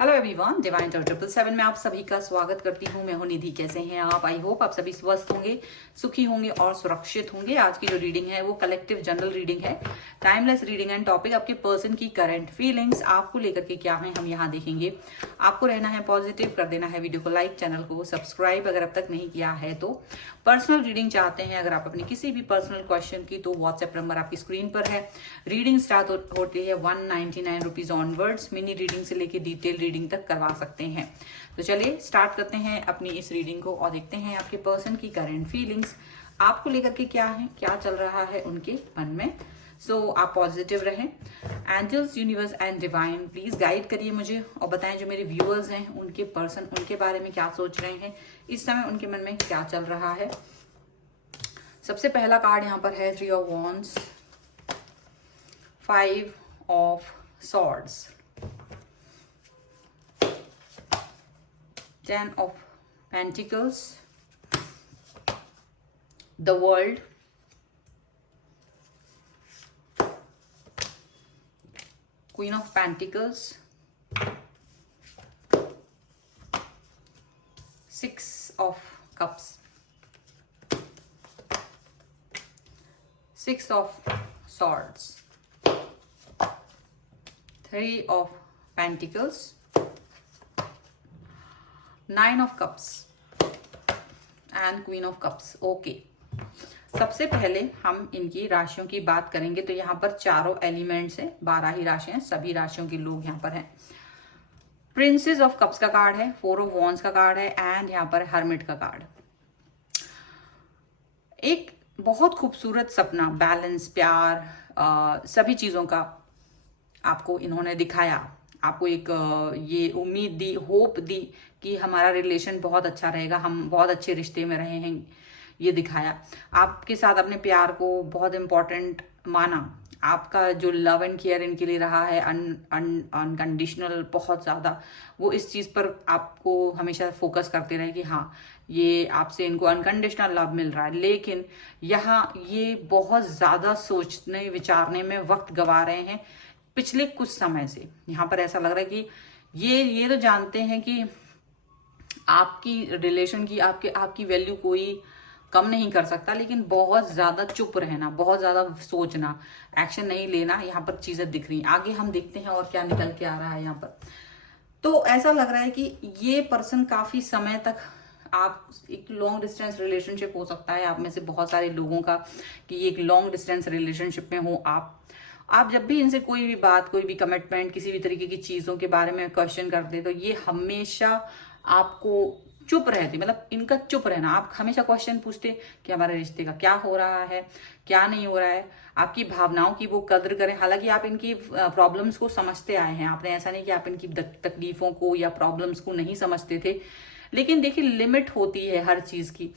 Hello everyone, divine tau 777 में आप सभी का स्वागत करती हूँ। मैं हूँ निधि। कैसे हैं आप? आई होप आप सभी स्वस्थ होंगे, सुखी होंगे और सुरक्षित होंगे। आज की जो रीडिंग है वो कलेक्टिव जनरल रीडिंग है, टाइमलेस रीडिंग एंड टॉपिक आपके पर्सन की करंट फीलिंग्स आपको लेकर के क्या है हम यहाँ देखेंगे। आपको रहना है पॉजिटिव, कर देना है वीडियो को लाइक, चैनल को सब्सक्राइब अगर अब तक नहीं किया है तो। पर्सनल रीडिंग चाहते हैं अगर आप अपनी किसी भी पर्सनल क्वेश्चन की, तो व्हाट्सएप नंबर आपकी स्क्रीन पर है। रीडिंग स्टार्ट होती है 199 रुपीज ऑनवर्ड्स। मिनी रीडिंग से लेके डिटेल रीडिंग तक करवा सकते हैं। तो चलिए स्टार्ट करते हैं अपनी इस रीडिंग को और देखते हैं आपके पर्सन की करंट फीलिंग्स आपको लेकर के क्या है, क्या चल रहा है उनके मन में। आप पॉजिटिव रहें। Angels, universe and divine please guide करिए मुझे और बताएं जो मेरे व्यूअर्स हैं उनके पर्सन उनके बारे में क्या सोच रहे हैं, इस समय उनके मन में क्या चल रहा है। सबसे पहला कार्ड यहाँ पर है 3 of wands, 5 of swords, 10 of Pentacles, the World, Queen of Pentacles, 6 of Cups, 6 of Swords, 3 of Pentacles, 9 of cups and queen of cups. Okay, सबसे पहले हम इनकी राशियों की बात करेंगे। तो यहाँ पर चारों एलिमेंट्स हैं, 12 ही राशि हैं, सभी राशियों के लोग यहाँ पर हैं। प्रिंसेस ऑफ कप्स का कार्ड है, 4 ऑफ वॉन्ड्स का कार्ड है एंड यहाँ पर हर्मिट का कार्ड। एक बहुत खूबसूरत सपना, बैलेंस, प्यार, सभी चीजों का आपको इन्होंने दिखाया। आपको एक ये उम्मीद दी, होप दी कि हमारा रिलेशन बहुत अच्छा रहेगा, हम बहुत अच्छे रिश्ते में रहे हैं, ये दिखाया। आपके साथ अपने प्यार को बहुत इम्पोर्टेंट माना। आपका जो लव एंड केयर इनके लिए रहा है अनकंडीशनल, बहुत ज़्यादा। वो इस चीज़ पर आपको हमेशा फोकस करते रहे कि हाँ, ये आपसे इनको अनकंडीशनल लव मिल रहा है। लेकिन यहाँ ये बहुत ज़्यादा सोचने विचारने में वक्त गंवा रहे हैं पिछले कुछ समय से। यहाँ पर ऐसा लग रहा है कि ये तो जानते हैं कि आपकी रिलेशन की, आपकी वैल्यू कोई कम नहीं कर सकता, लेकिन बहुत ज्यादा चुप रहना, बहुत ज्यादा सोचना, एक्शन नहीं लेना, यहाँ पर चीजें दिख रही। आगे हम देखते हैं और क्या निकल के आ रहा है यहाँ पर। तो ऐसा लग रहा है कि ये पर्सन काफी समय तक, आप एक लॉन्ग डिस्टेंस रिलेशनशिप हो सकता है आप में से बहुत सारे लोगों का, कि एक लॉन्ग डिस्टेंस रिलेशनशिप में हो आप जब भी इनसे कोई भी बात, कोई भी कमिटमेंट, किसी भी तरीके की चीजों के बारे में क्वेश्चन करते, तो ये हमेशा आपको चुप रहते, मतलब इनका चुप रहना। आप हमेशा क्वेश्चन पूछते कि हमारे रिश्ते का क्या हो रहा है, क्या नहीं हो रहा है, आपकी भावनाओं की वो कद्र करें। हालांकि आप इनकी प्रॉब्लम्स को समझते आए हैं, आपने ऐसा नहीं कि आप इनकी तकलीफों को या प्रॉब्लम्स को नहीं समझते थे, लेकिन देखिए लिमिट होती है हर चीज की।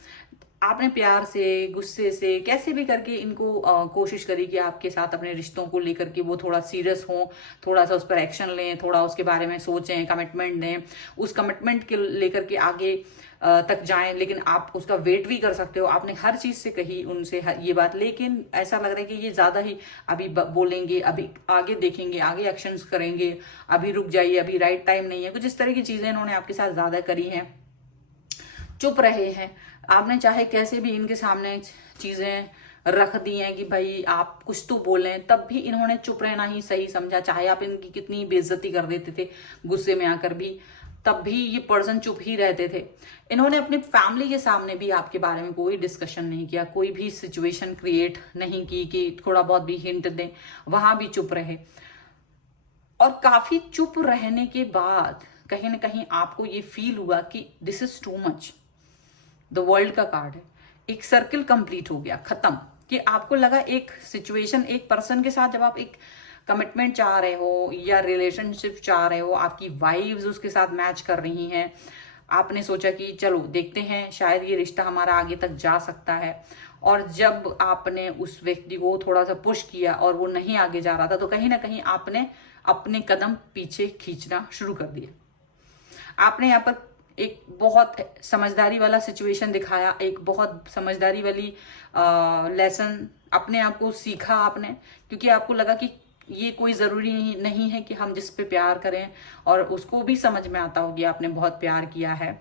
आपने प्यार से, गुस्से से, कैसे भी करके इनको कोशिश करी कि आपके साथ अपने रिश्तों को लेकर के वो थोड़ा सीरियस हों, थोड़ा सा उस पर एक्शन लें, थोड़ा उसके बारे में सोचें, कमिटमेंट दें, उस कमिटमेंट के लेकर के आगे तक जाएं। लेकिन आप उसका वेट भी कर सकते हो। आपने हर चीज से कही उनसे ये बात, लेकिन ऐसा लग रहा है कि ये ज्यादा ही अभी बोलेंगे, अभी आगे देखेंगे, आगे एक्शंस करेंगे, अभी रुक जाइए, अभी राइट टाइम नहीं है। कुछ इस तरह की चीजें इन्होंने आपके साथ ज्यादा करी हैं, चुप रहे हैं। आपने चाहे कैसे भी इनके सामने चीजें रख दी हैं कि भाई आप कुछ तो बोलें, तब भी इन्होंने चुप रहना ही सही समझा। चाहे आप इनकी कितनी बेइज्जती कर देते थे गुस्से में आकर भी, तब भी ये पर्सन चुप ही रहते थे। इन्होंने अपनी फैमिली के सामने भी आपके बारे में कोई डिस्कशन नहीं किया, कोई भी सिचुएशन क्रिएट नहीं की कि थोड़ा बहुत भी हिंट दें, वहां भी चुप रहे। और काफी चुप रहने के बाद कहीं ना कहीं आपको ये फील हुआ कि this is too much. The world का कार्ड है, एक सर्किल कंप्लीट हो गया, खत्म। कि आपको लगा एक सिचुएशन, एक पर्सन के साथ जब आप एक कमिटमेंट चाह रहे हो या रिलेशनशिप चाह रहे हो, आपकी वाइब्स उसके साथ मैच कर रही हैं, आपने सोचा कि चलो देखते हैं, शायद ये रिश्ता हमारा आगे तक जा सकता है। और जब आपने उस व्यक्ति को थोड़ा सा पुश किया और वो नहीं आगे जा रहा था, तो कहीं ना कहीं आपने अपने कदम पीछे खींचना शुरू कर दिया। आपने यहाँ पर एक बहुत समझदारी वाला सिचुएशन दिखाया, एक बहुत समझदारी वाली लेसन अपने आप को सीखा आपने, क्योंकि आपको लगा कि ये कोई ज़रूरी नहीं है कि हम जिस पे प्यार करें और उसको भी समझ में आता हो कि आपने बहुत प्यार किया है,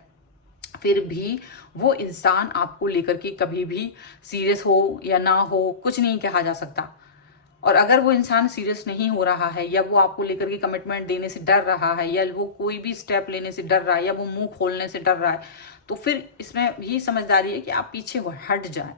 फिर भी वो इंसान आपको लेकर के कभी भी सीरियस हो या ना हो, कुछ नहीं कहा जा सकता। और अगर वो इंसान सीरियस नहीं हो रहा है, या वो आपको लेकर के कमिटमेंट देने से डर रहा है, या वो कोई भी स्टेप लेने से डर रहा है, या वो मुंह खोलने से डर रहा है, तो फिर इसमें यही समझदारी है कि आप पीछे हट जाएं।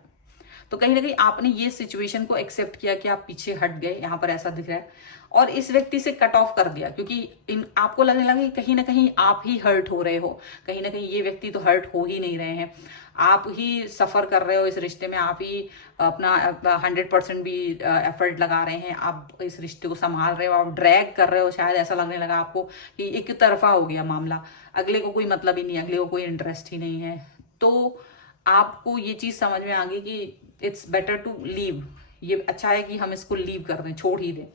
तो कहीं ना कहीं आपने ये सिचुएशन को एक्सेप्ट किया कि आप पीछे हट गए, यहाँ पर ऐसा दिख रहा है, और इस व्यक्ति से कट ऑफ कर दिया, क्योंकि इन आपको लगने लगा कि कहीं ना कहीं आप ही हर्ट हो रहे हो, कहीं ना कहीं ये व्यक्ति तो हर्ट हो ही नहीं रहे हैं, आप ही सफर कर रहे हो इस रिश्ते में, आप ही अपना 100% भी एफर्ट लगा रहे हैं, आप इस रिश्ते को संभाल रहे हो, आप ड्रैग कर रहे हो, शायद ऐसा लगने लगा आपको कि एक तरफा हो गया मामला, अगले को कोई मतलब ही नहीं, अगले को कोई इंटरेस्ट ही नहीं है। तो आपको ये चीज समझ में आ गई कि इट्स बेटर टू लीव, ये अच्छा है कि हम इसको लीव कर दें, छोड़ ही दें।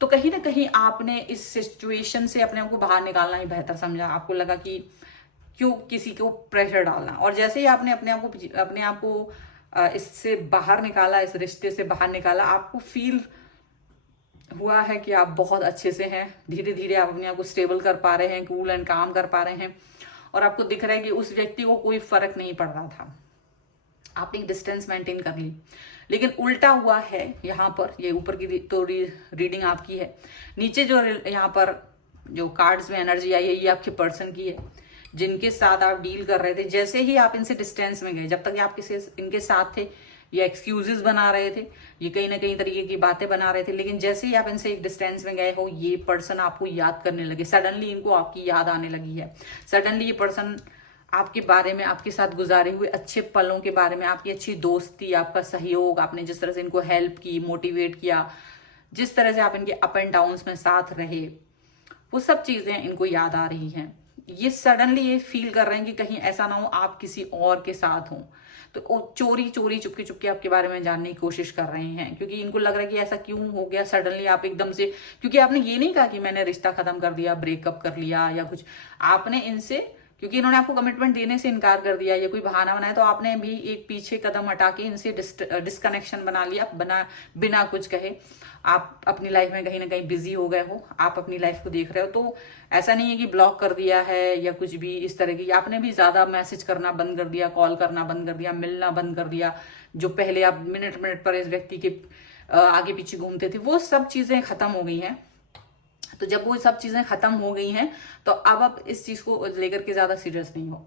तो कहीं ना कहीं आपने इस सिचुएशन से अपने आप को बाहर निकालना ही बेहतर समझा, आपको लगा कि क्यों किसी को प्रेशर डालना, और जैसे ही आपने अपने आप को इससे बाहर निकाला, इस रिश्ते से बाहर निकाला, आपको फील हुआ है कि आप बहुत अच्छे से हैं, धीरे धीरे आप अपने आप को स्टेबल कर पा रहे हैं, कूल एंड काम कर पा रहे हैं, और आपको दिख रहा है कि उस व्यक्ति को कोई फर्क नहीं पड़ रहा था, आपने डिस्टेंस मेंटेन कर ली। लेकिन उल्टा हुआ है यहाँ पर, ये ऊपर की तो रीडिंग आपकी है, नीचे जो यहाँ पर जो कार्ड्स में एनर्जी आई है ये आपके पर्सन की है, जिनके साथ आप डील कर रहे थे। जैसे ही आप इनसे डिस्टेंस में गए, जब तक आप इनके साथ थे, ये एक्सक्यूजेस बना रहे थे, ये कहीं ना कहीं तरीके की बातें बना रहे थे, लेकिन जैसे ही आप इनसे एक डिस्टेंस में गए हो, ये पर्सन आपको याद करने लगे, सडनली इनको आपकी याद आने लगी है, सडनली ये पर्सन आपके बारे में, आपके साथ गुजारे हुए अच्छे पलों के बारे में, आपकी अच्छी दोस्ती, आपका सहयोग, आपने जिस तरह से इनको हेल्प की, मोटिवेट किया, जिस तरह से आप इनके अप एंड डाउन्स में साथ रहे, वो सब चीजें इनको याद आ रही हैं। ये सडनली ये फील कर रहे हैं कि कहीं ऐसा ना हो आप किसी और के साथ हो, तो चोरी चोरी चुपके चुपके आपके बारे में जानने की कोशिश कर रहे हैं, क्योंकि इनको लग रहा है कि ऐसा क्यों हो गया सडनली आप एकदम से, क्योंकि आपने ये नहीं कहा कि मैंने रिश्ता खत्म कर दिया, ब्रेकअप कर लिया या कुछ, आपने इनसे, क्योंकि इन्होंने आपको कमिटमेंट देने से इनकार कर दिया या कोई बहाना बनाया, तो आपने भी एक पीछे कदम हटा के इनसे डिस्कनेक्शन बना लिया, बिना कुछ कहे। आप अपनी लाइफ में कहीं ना कहीं बिजी हो गए हो, आप अपनी लाइफ को देख रहे हो, तो ऐसा नहीं है कि ब्लॉक कर दिया है या कुछ भी इस तरह की, आपने भी ज्यादा मैसेज करना बंद कर दिया, कॉल करना बंद कर दिया, मिलना बंद कर दिया, जो पहले आप मिनट मिनट पर इस व्यक्ति के आगे पीछे घूमते थे, वो सब चीजें खत्म हो गई हैं। तो जब वो सब चीजें खत्म हो गई हैं, तो अब आप इस चीज को लेकर के ज्यादा सीरियस नहीं हो।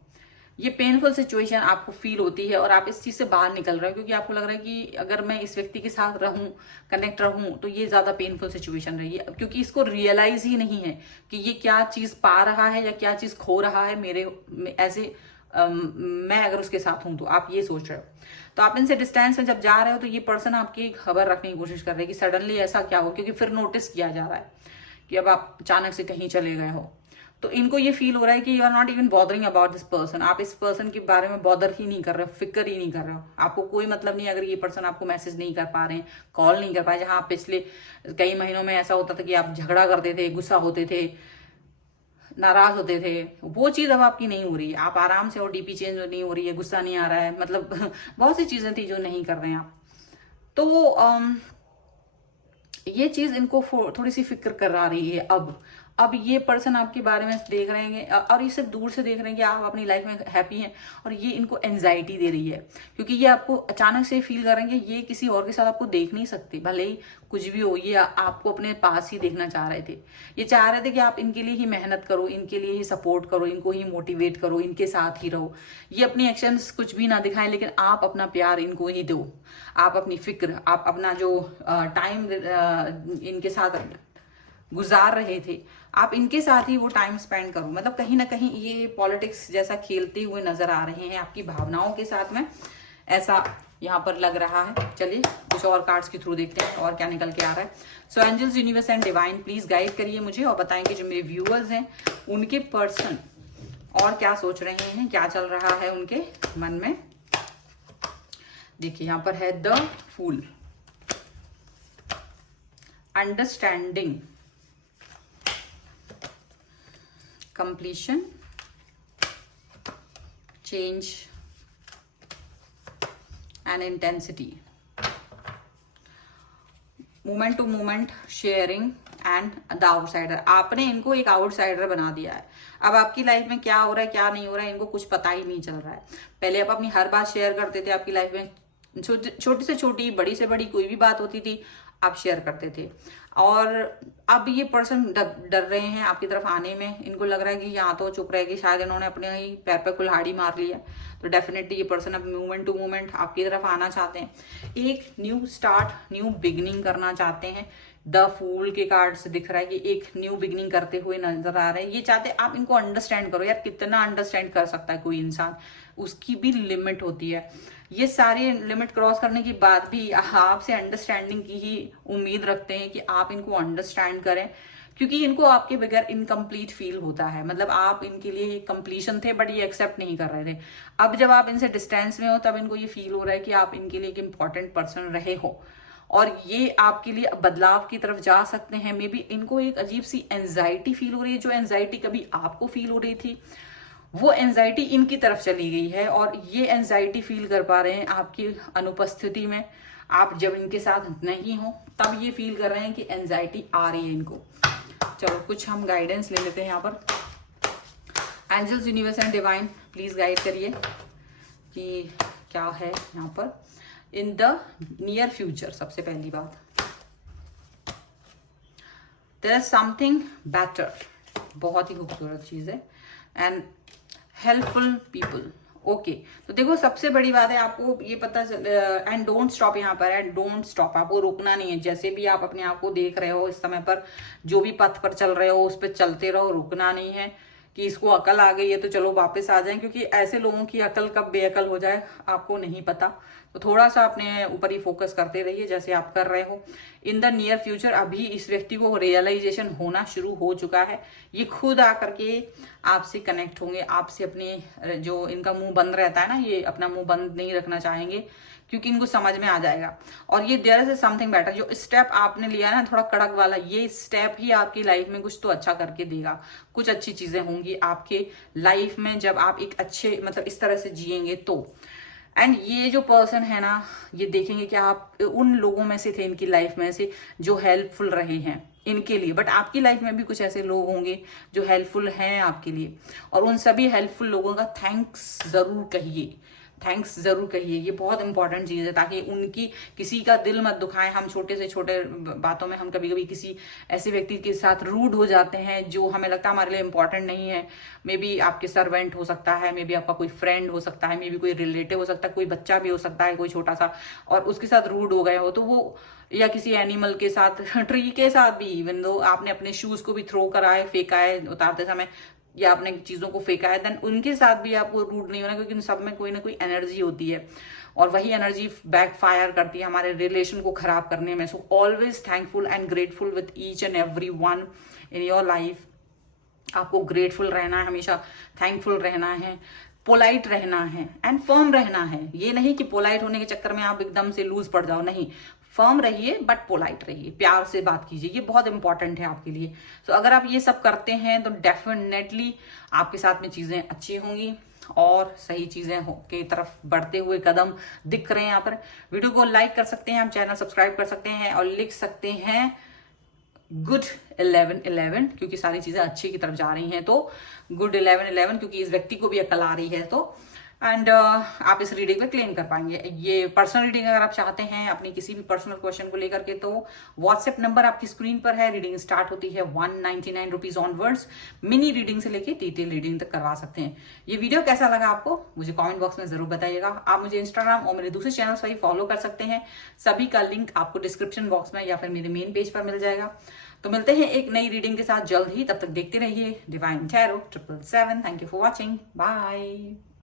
ये पेनफुल सिचुएशन आपको फील होती है और आप इस चीज से बाहर निकल रहे हो, क्योंकि आपको लग रहा है कि अगर मैं इस व्यक्ति के साथ रहूं, कनेक्ट रहूं, तो ये ज्यादा पेनफुल सिचुएशन रही है, क्योंकि इसको रियलाइज ही नहीं है कि ये क्या चीज पा रहा है या क्या चीज खो रहा है मेरे ऐसे मैं अगर उसके साथ हूं, तो आप ये सोच रहे हो। तो आप इनसे डिस्टेंस में जब जा रहे हो, तो ये पर्सन आपकी खबर रखने की कोशिश कर रहे हैं कि सडनली ऐसा क्या हो, क्योंकि फिर नोटिस किया जा रहा है कि अब आप अचानक से कहीं चले गए हो, तो इनको ये फील हो रहा है कि you are not even bothering about this person, आप इस पर्सन के बारे में बॉदर ही नहीं कर रहे हो, फिक्र ही नहीं कर रहे हो, आपको कोई मतलब नहीं अगर ये पर्सन आपको मैसेज नहीं कर पा रहे हैं, कॉल नहीं कर पाए। जहां पिछले कई महीनों में ऐसा होता था कि आप झगड़ा करते थे, गुस्सा होते थे, नाराज होते थे, वो चीज अब आपकी नहीं हो रही है, आप आराम से, और डीपी चेंज नहीं हो रही है, गुस्सा नहीं आ रहा है, मतलब बहुत सी चीजें थी जो नहीं कर रहे हैं आप। तो ये चीज इनको थोड़ी सी फिक्र करा रही है। अब ये पर्सन आपके बारे में देख रहे हैं, और ये सिर्फ दूर से देख रहे हैं कि आप अपनी लाइफ में हैप्पी हैं, और ये इनको एंजाइटी दे रही है, क्योंकि ये आपको अचानक से फील करेंगे ये किसी और के साथ आपको देख नहीं सकते, भले ही कुछ भी हो, ये आपको अपने पास ही देखना चाह रहे थे। ये चाह रहे थे कि आप इनके लिए ही मेहनत करो, इनके लिए ही सपोर्ट करो, इनको ही मोटिवेट करो, इनके साथ ही रहो, ये अपनी एक्शंस कुछ भी ना दिखाएं, लेकिन आप अपना प्यार इनको ही दो, आप अपनी फिक्र, आप अपना जो टाइम इनके साथ गुजार रहे थे, आप इनके साथ ही वो टाइम स्पेंड करो। मतलब कहीं ना कहीं ये पॉलिटिक्स जैसा खेलते हुए नजर आ रहे हैं आपकी भावनाओं के साथ में, ऐसा यहाँ पर लग रहा है। चलिए कुछ और कार्ड्स के थ्रू देखते हैं और क्या निकल के आ रहा है। So angels, universe and divine, please guide करिए मुझे और बताएंगे जो मेरे व्यूअर्स हैं उनके पर्सन और क्या सोच रहे हैं, क्या चल रहा है उनके मन में। देखिए यहाँ पर है the fool, understanding, completion, change and intensity। Moment to moment sharing and the outsider, आपने इनको एक आउटसाइडर बना दिया है। अब आपकी लाइफ में क्या हो रहा है क्या नहीं हो रहा है इनको कुछ पता ही नहीं चल रहा है। पहले आप अपनी हर बात शेयर करते थे, आपकी लाइफ में छोटी से छोटी बड़ी से बड़ी कोई भी बात होती थी आप शेयर करते थे, और अब ये पर्सन डर रहे हैं आपकी तरफ आने में। इनको लग रहा है कि यहाँ तो चुप रहेगी, शायद इन्होंने अपने ही पैर पे कुल्हाड़ी मार ली है। तो डेफिनेटली ये पर्सन अब मोमेंट टू मोमेंट आपकी तरफ आना चाहते हैं, एक न्यू स्टार्ट, न्यू बिगनिंग करना चाहते हैं। द फूल के कार्ड से दिख रहा है कि एक न्यू बिगनिंग करते हुए नजर आ रहे हैं। ये चाहते हैं आप इनको अंडरस्टैंड करो। यार कितना अंडरस्टैंड कर सकता है कोई इंसान, उसकी भी लिमिट होती है। ये सारे लिमिट क्रॉस करने के बाद भी आपसे अंडरस्टैंडिंग की ही उम्मीद रखते हैं कि आप इनको अंडरस्टैंड करें, क्योंकि इनको आपके बगैर इनकम्प्लीट फील होता है। मतलब आप इनके लिए कंप्लीशन थे बट ये एक्सेप्ट नहीं कर रहे थे। अब जब आप इनसे डिस्टेंस में हो तब इनको ये फील हो रहा है कि आप इनके लिए एक इम्पॉर्टेंट पर्सन रहे हो, और ये आपके लिए बदलाव की तरफ जा सकते हैं। मे बी इनको एक अजीब सी एंजाइटी फील हो रही है, जो एंजाइटी कभी आपको फील हो रही थी वो एंजाइटी इनकी तरफ चली गई है, और ये एंजाइटी फील कर पा रहे हैं आपकी अनुपस्थिति में। आप जब इनके साथ नहीं हो तब ये फील कर रहे हैं कि एंजाइटी आ रही है इनको। चलो कुछ हम गाइडेंस ले लेते हैं यहाँ पर। Angels, universe and divine please guide करिए कि क्या है यहाँ पर इन द नियर फ्यूचर। सबसे पहली बात, देयर इज समथिंग बेटर, बहुत ही खूबसूरत चीज है, एंड हेल्पफुल पीपल। ओके, तो देखो सबसे बड़ी बात है आपको ये पता चल, एंड डोंट स्टॉप यहाँ पर, एंड डोंट स्टॉप, आपको रुकना नहीं है। जैसे भी आप अपने आप को देख रहे हो इस समय पर, जो भी पथ पर चल रहे हो उस पर चलते रहो, रुकना नहीं है कि इसको अकल आ गई है तो चलो वापस आ जाएं, क्योंकि ऐसे लोगों की अकल कब बेअकल हो जाए आपको नहीं पता। तो थोड़ा सा अपने ऊपर ही फोकस करते रहिए जैसे आप कर रहे हो। इन द नियर फ्यूचर अभी इस व्यक्ति को रियलाइजेशन होना शुरू हो चुका है। ये खुद आकर के आपसे कनेक्ट होंगे, आपसे अपने जो इनका मुंह बंद रहता है ना, ये अपना मुंह बंद नहीं रखना चाहेंगे, क्योंकि इनको समझ में आ जाएगा। और ये देयर इज समथिंग बेटर, जो स्टेप आपने लिया ना थोड़ा कड़क वाला, ये स्टेप ही आपकी लाइफ में कुछ तो अच्छा करके देगा। कुछ अच्छी चीजें होंगी आपके लाइफ में जब आप एक अच्छे मतलब इस तरह से जिएंगे तो। एंड ये जो पर्सन है ना, ये देखेंगे कि आप उन लोगों में से थे इनकी लाइफ में से जो हेल्पफुल रहे हैं इनके लिए, बट आपकी लाइफ में भी कुछ ऐसे लोग होंगे जो हेल्पफुल हैं आपके लिए, और उन सभी हेल्पफुल लोगों का थैंक्स जरूर कहिए, थैंक्स जरूर कहिए। ये बहुत इंपॉर्टेंट चीज है, ताकि उनकी किसी का दिल मत दुखाएं। हम छोटे से छोटे बातों में हम कभी कभी किसी ऐसे व्यक्ति के साथ रूड हो जाते हैं जो हमें लगता है हमारे लिए इंपॉर्टेंट नहीं है। मे बी आपके सर्वेंट हो सकता है, मे बी आपका कोई फ्रेंड हो सकता है, मे बी कोई रिलेटिव हो सकता है, कोई बच्चा भी हो सकता है कोई छोटा सा, और उसके साथ रूड हो गए हो तो वो, या किसी एनिमल के साथ, ट्री के साथ भी, इवन दो आपने अपने शूज को भी थ्रो करा है, फेंका है उतारते समय, या आपने चीजों को फेंका है, देन उनके साथ भी आपको रूड नहीं होना, क्योंकि उन सब में कोई ना कोई एनर्जी होती है, और वही एनर्जी बैक फायर करती है हमारे रिलेशन को खराब करने में। So always thankful and grateful with each and every one in your life. आपको ग्रेटफुल रहना है, हमेशा थैंकफुल रहना है, पोलाइट रहना है एंड फर्म रहना है। ये नहीं कि पोलाइट होने के चक्कर में आप एकदम से लूज पड़ जाओ, नहीं, फर्म रहिए बट पोलाइट रहिए, प्यार से बात कीजिए, ये बहुत इंपॉर्टेंट है आपके लिए। सो अगर आप ये सब करते हैं तो डेफिनेटली आपके साथ में चीजें अच्छी होंगी और सही चीजें के तरफ बढ़ते हुए कदम दिख रहे हैं यहाँ पर। वीडियो को लाइक कर सकते हैं, हम चैनल सब्सक्राइब कर सकते हैं, और लिख सकते हैं गुड 11-11, क्योंकि सारी चीजें अच्छी की तरफ जा रही हैं। तो गुड 11-11 क्योंकि इस व्यक्ति को भी अकल आ रही है, तो एंड आप इस रीडिंग में क्लेम कर पाएंगे। ये पर्सनल रीडिंग अगर आप चाहते हैं अपनी किसी भी पर्सनल क्वेश्चन को लेकर के, तो व्हाट्सएप नंबर आपकी स्क्रीन पर है। रीडिंग स्टार्ट होती है 199 रुपीज ऑनवर्ड्स। मिनी रीडिंग से लेके डिटेल रीडिंग तक करवा सकते हैं। ये वीडियो कैसा लगा आपको मुझे कमेंट बॉक्स में जरूर बताइएगा। आप मुझे इंस्टाग्राम और मेरे दूसरे चैनल्स पर फॉलो कर सकते हैं, सभी का लिंक आपको डिस्क्रिप्शन बॉक्स में या फिर मेरे मेन पेज पर मिल जाएगा। तो मिलते हैं एक नई रीडिंग के साथ जल्द ही, तब तक देखते रहिए divine tarot 777। Thank you for watching, bye.